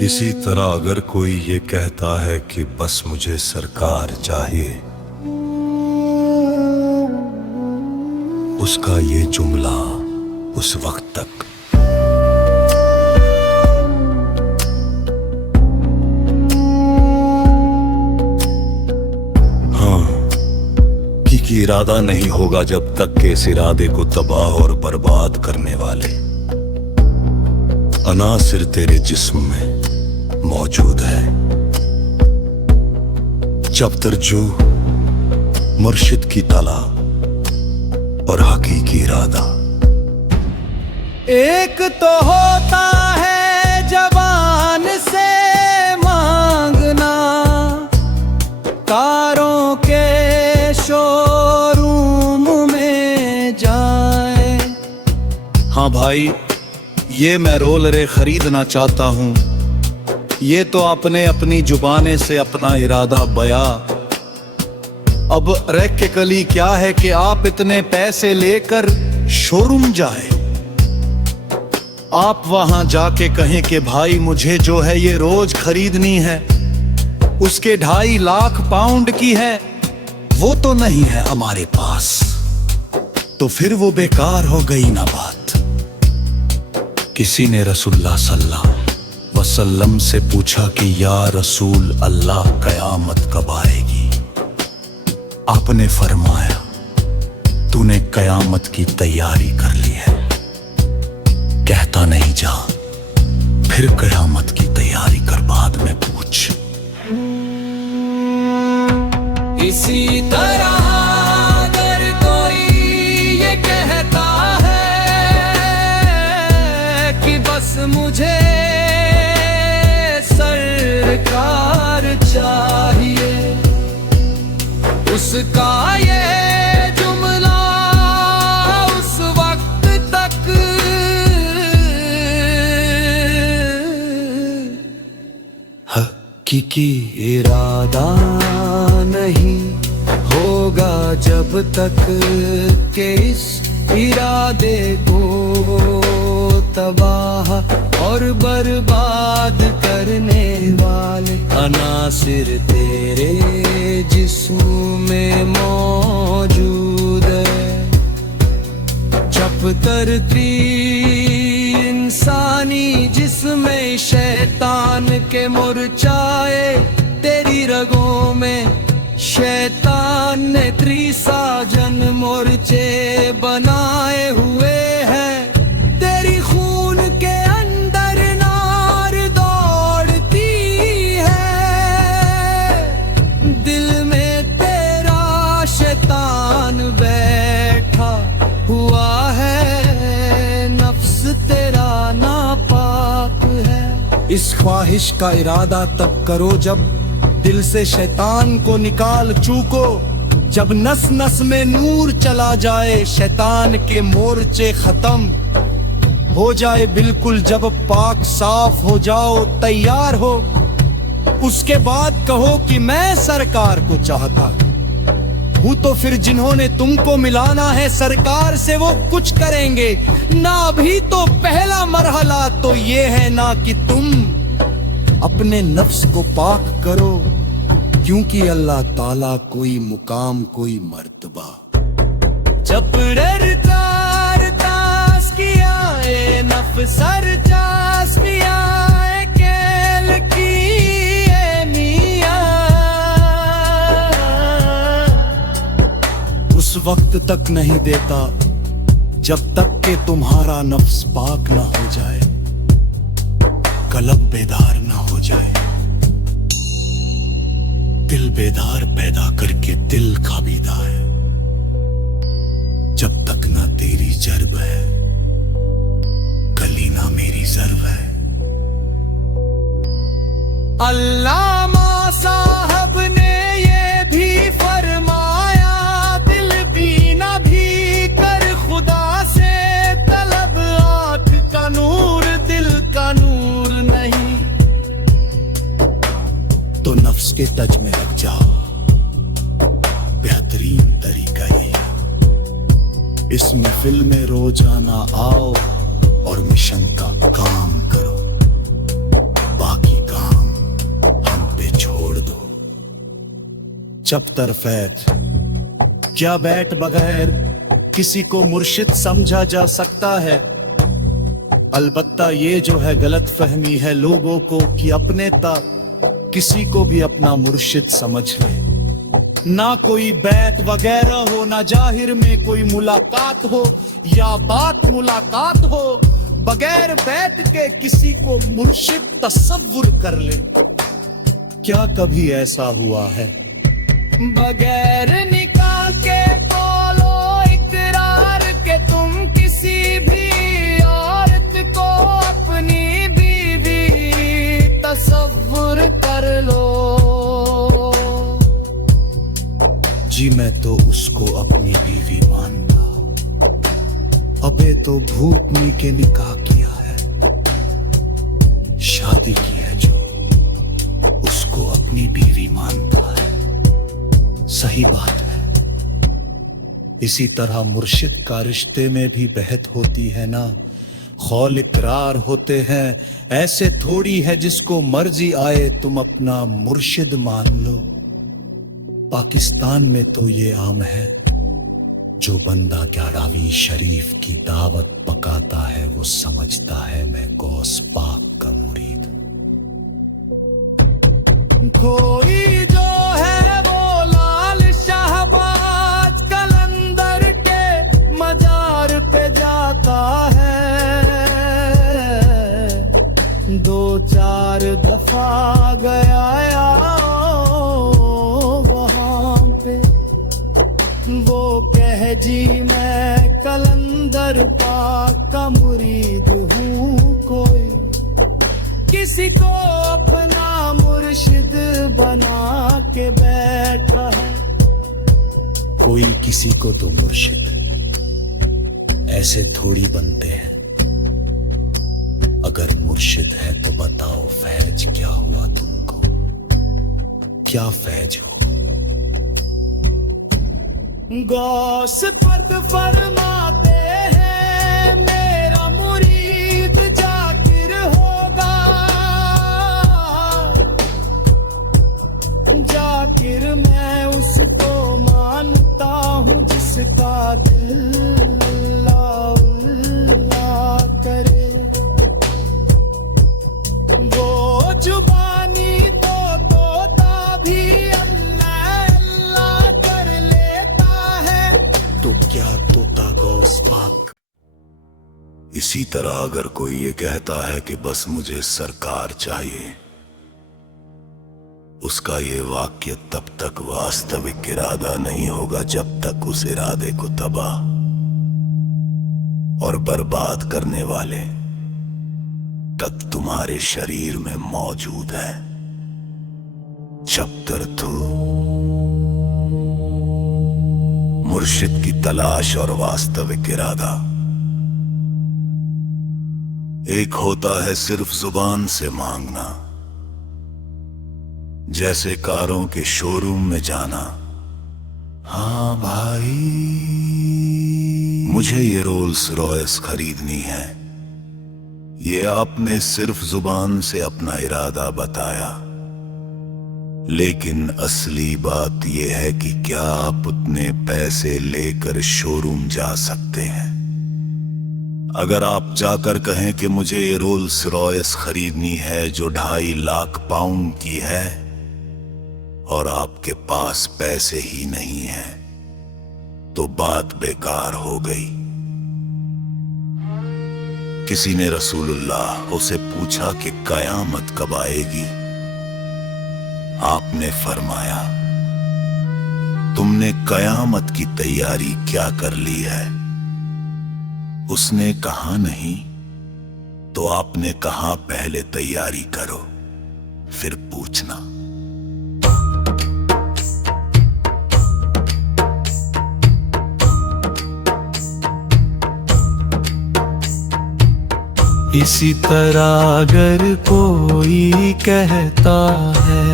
इसी तरह अगर कोई ये कहता है कि बस मुझे सरकार चाहिए, उसका ये जुमला उस वक्त तक कि इरादा नहीं होगा जब तक कि इस इरादे को तबाह और बर्बाद करने वाले अनासिर तेरे जिस्म में मौजूद है। जब तरजू मुर्शिद की तला और हकीकी इरादा एक तो होता है जबान से मांगना, कारों के शोरूम में जाए। हाँ भाई, ये मैं रोल रे खरीदना चाहता हूँ। ये तो आपने अपनी जुबाने से अपना इरादा बया। अब रख के कली क्या है कि आप इतने पैसे लेकर शोरूम जाए। आप वहां जाके कहें कि भाई मुझे जो है ये रोज खरीदनी है, उसके 2.5 लाख पाउंड की है, वो तो नहीं है हमारे पास। तो फिर वो बेकार हो गई ना बात। किसी ने रसूलुल्लाह सल्लल्लाहु अलैहि वसल्लम से पूछा कि या रसूल अल्लाह, कयामत कब आएगी? आपने फरमाया, तूने कयामत की तैयारी कर ली है। कहता नहीं जा, फिर कयामत की तैयारी कर, बाद में पूछ। इसी तरह अगर कोई ये कहता है कि बस मुझे सरकार चाहिए, उसका ये जुमला उस वक्त तक हकीकी इरादा नहीं होगा जब तक के इस इरादे को तबाह और बर्बाद करने वाले अनासिर तेरे जिस्म में मौजूद है। जब तरती इंसानी जिसमें शैतान के मुरझाए, तेरी रगों में शैतान ने 300 मोर्चे बनाए हुए हैं। तेरी खून के अंदर नार दौड़ती है, दिल में तेरा शैतान बैठा हुआ है, नफ्स तेरा नापाक है। इस ख्वाहिश का इरादा तब करो जब दिल से शैतान को निकाल चूको, जब नस नस में नूर चला जाए, शैतान के मोर्चे खत्म हो जाए बिल्कुल। जब पाक साफ हो जाओ, तैयार हो, उसके बाद कहो कि मैं सरकार को चाहता हूँ। तो फिर जिन्होंने तुमको मिलाना है सरकार से, वो कुछ करेंगे ना। अभी तो पहला मरहला तो ये है ना कि तुम अपने नफ्स को पाक करो, क्योंकि अल्लाह ताला कोई मुकाम कोई मर्तबा। जब डरतार तास किया ए नफसर चास किया ए केल की ए मियां, उस वक्त तक नहीं देता जब तक के तुम्हारा नफ्स पाक ना हो जाए, कलब बेदार ना हो जाए। दिल बेदार पैदा करके दिल खाबीदा है। जब तक ना तेरी जर्ब है, कली ना मेरी जर्ब है। अल्लामा साहब ने ये भी फरमाया, दिल बीना भी कर खुदा से तलब, आँख का नूर दिल का नूर नहीं। तो नफ्स के तज में रख जाओ, बेहतरीन तरीका ये है। इस महफिल में रोजाना आओ और मिशन का काम करो, बाकी चपतर फैज, क्या बैठ बगैर किसी को मुर्शिद समझा जा सकता है? अलबत्ता ये जो है गलत फहमी है लोगों को कि अपने तक किसी को भी अपना मुर्शिद समझ ले। ना कोई बैत वगैरह हो, ना जाहिर में कोई मुलाकात हो या बात मुलाकात हो, बगैर बैत के किसी को मुर्शिद तसव्वुर कर ले। क्या कभी ऐसा हुआ है? बगैर निकाह के बोलो इकरार के तुम किसी भी औरत को अपनी बीवी तसव्वुर कर लो। जी मैं तो उसको अपनी बीवी मानता, अबे तो भूतनी के निकाह किया है, शादी की है जो उसको अपनी बीवी मानता है। सही बात है। इसी तरह मुर्शिद का रिश्ते में भी बहथ होती है ना, खौल इकरार होते हैं। ऐसे थोड़ी है जिसको मर्जी आए तुम अपना मुर्शिद मान लो। पाकिस्तान में तो ये आम है, जो बंदा 11वीं शरीफ की दावत पकाता है वो समझता है मैं गौस पाक का मुरीद। कोई जो है वो लाल शाहबाज कलंदर के मजार पे जाता है, 2-4 दफा गया वहां पे। वो कह जी मैं कलंदर पाक का मुरीद हूँ, कोई किसी को अपना मुर्शिद बना के बैठा है। कोई किसी को तो मुर्शिद ऐसे थोड़ी बनते हैं। अगर मुर्शिद है तो बताओ फैज क्या हुआ तुमको? क्या फैज हो? गौस फर्द फरमाते हैं मेरा मुरीद जाकिर होगा, जाकिर मैं उसको मानता हूँ जिसका दिल अल्लाह अल्लाह करे। वो जुबानी तो तोता भी अल्लाह अल्लाह कर लेता है। तो क्या तोता गौस पाक? इसी तरह अगर कोई ये कहता है कि बस मुझे सरकार चाहिए, उसका ये वाक्य तब तक वास्तविक इरादा नहीं होगा जब तक उस इरादे को तबाह और बर्बाद करने वाले तक तुम्हारे शरीर में मौजूद है। चपतर तू। मुर्शिद की तलाश और वास्तविक इरादा एक होता है सिर्फ जुबान से मांगना, जैसे कारों के शोरूम में जाना, हाँ भाई मुझे ये रोल्स रॉयस खरीदनी है। ये आपने सिर्फ जुबान से अपना इरादा बताया, लेकिन असली बात यह है कि क्या आप उतने पैसे लेकर शोरूम जा सकते हैं? अगर आप जाकर कहें कि मुझे ये रोल्स रॉयस खरीदनी है जो 2.5 लाख पाउंड की है, और आपके पास पैसे ही नहीं हैं, तो बात बेकार हो गई। किसी ने रसूलुल्लाह से पूछा कि कयामत कब आएगी? आपने फरमाया, तुमने कयामत की तैयारी क्या कर ली है? उसने कहा नहीं, तो आपने कहा पहले तैयारी करो फिर पूछना। इसी तरह अगर कोई कहता है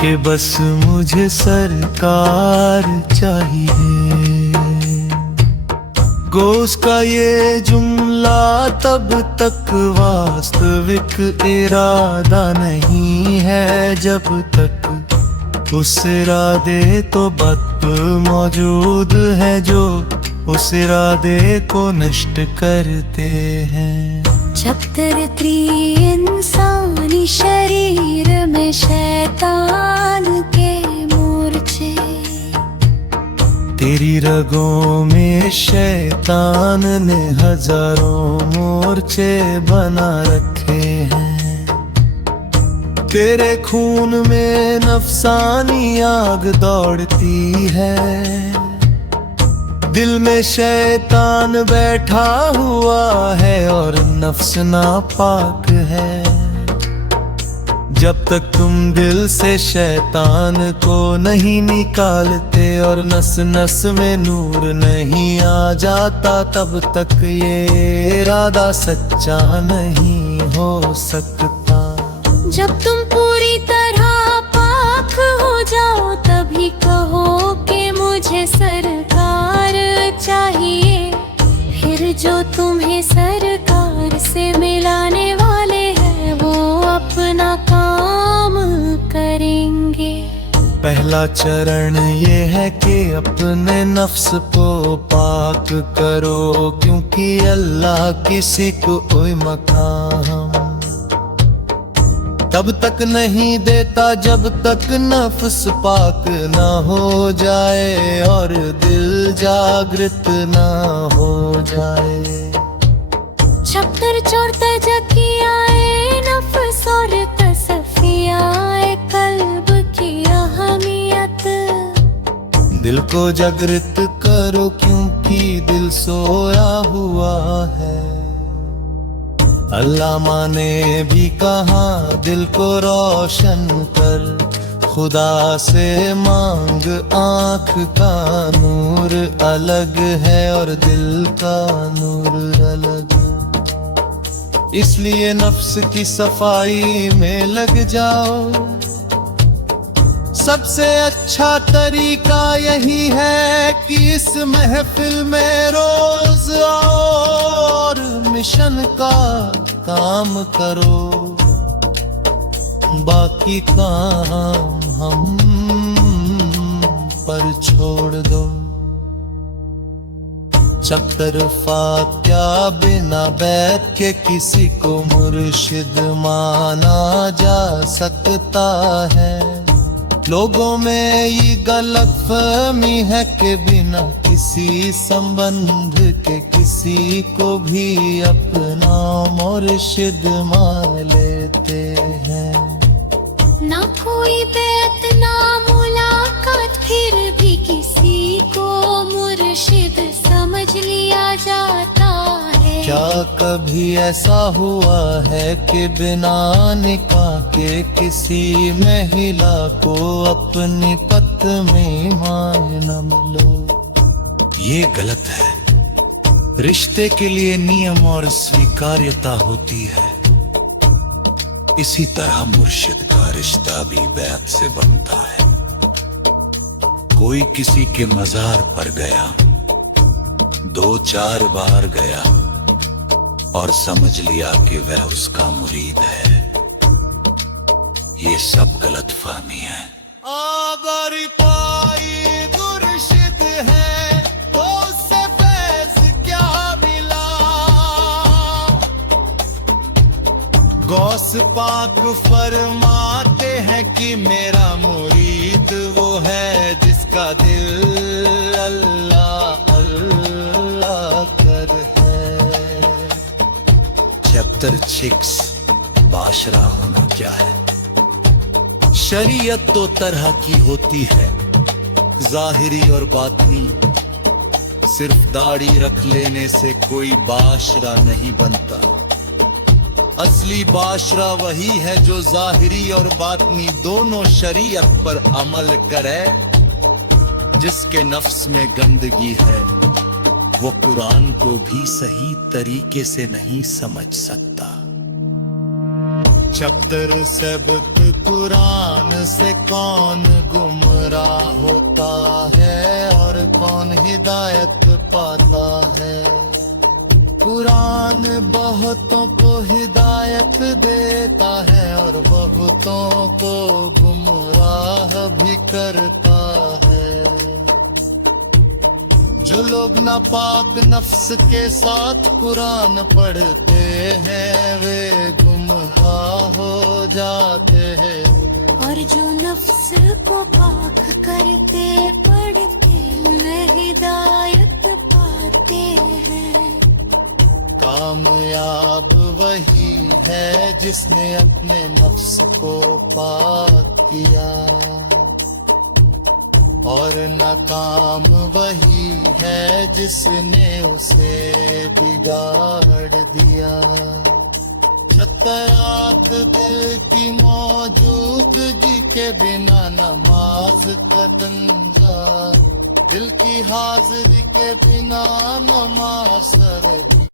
कि बस मुझे सरकार चाहिए, गोश का ये जुमला तब तक वास्तविक इरादा नहीं है जब तक उस इरादे तो वक्त मौजूद है जो उस इरादे को नष्ट करते हैं। जब तक इंसानी शरीर में शैतान के मोर्चे, तेरी रगों में शैतान ने हजारों मोर्चे बना रखे हैं। तेरे खून में नफसानी आग दौड़ती है, दिल में शैतान बैठा हुआ है और नफ्स नापाक है। जब तक तुम दिल से शैतान को नहीं निकालते और नस नस में नूर नहीं आ जाता, तब तक ये इरादा सच्चा नहीं हो सकता। जब तुम पूरी तरह पाक हो जाओ तभी कहो कि मुझे सरकार चाहिए। फिर जो तुम्हें सरकार से मिलाने वाले हैं वो अपना काम करेंगे। पहला चरण ये है कि अपने नफ्स को पाक करो, क्योंकि अल्लाह किसी को कोई मकाम तब तक नहीं देता जब तक नफ्स पाक ना हो जाए और दिल जागृत ना हो जाए। छप्तर चोर तजकियाए नफ्स और तसफियाए कल्ब की अहमियत, दिल को जागृत करो क्योंकि दिल सोया हुआ है। अल्लामा ने भी कहा दिल को रोशन कर, खुदा से मांग। आँख का नूर अलग है और दिल का नूर अलग, इसलिए नफ्स की सफाई में लग जाओ। सबसे अच्छा तरीका यही है कि इस महफिल में रोज आओ और मिशन का काम करो, बाकी काम हम पर छोड़ दो। चक्तरफा क्या बिना बैत के किसी को मुर्शिद माना जा सकता है? लोगों में ये गलतफहमी है कि बिना किसी संबंध के किसी को भी अपना मुर्शिद मान लेते हैं। ना कोई बैत ना मुलाकात, फिर भी किसी को मुर्शिद समझ लिया जाता है। क्या कभी ऐसा हुआ है कि बिना निकाह के किसी महिला को अपनी पत्नी मान लो? ये गलत है। रिश्ते के लिए नियम और स्वीकार्यता होती है, इसी तरह मुर्शिद का रिश्ता भी बैत से बनता है। कोई किसी के मजार पर गया, 2-4 बार गया और समझ लिया कि वह उसका मुरीद है, ये सब गलतफहमी है। अगर कोई मुर्शिद है तो उससे फैज़ क्या मिला? गौस पाक फरमाते हैं कि मेरा मुरीद वो है जिसका दिल अल्लाह अल्लाह कर है। चैप्टर 6 बाशरा होना क्या है? शरीयत दो तरह की होती है, जाहिरी और बातिनी। सिर्फ दाढ़ी रख लेने से कोई बाशरा नहीं बनता। असली बाशरा वही है जो जाहिरी और बातिनी दोनों शरीयत पर अमल करे। जिसके नफ्स में गंदगी है वो कुरान को भी सही तरीके से नहीं समझ सकता। चैप्टर 7 कुरान से कौन गुमराह होता है और कौन हिदायत पाता है? कुरान बहुतों को हिदायत देता है और बहुतों को गुमराह भी करता है। जो लोग नापाक नफ्स के साथ कुरान पढ़ते हैं वे गुमराह हो जाते हैं। और जो नफ्स को पाक करते पढ़ते में हिदायत पाते हैं। कामयाब वही है जिसने अपने नफ्स को पाक किया और नाकाम वही है जिसने उसे बिगाड़ दिया। शतायात दिल की मौजूदगी के बिना नमाज का दंगा, दिल की हाजिरी के बिना नमाज सर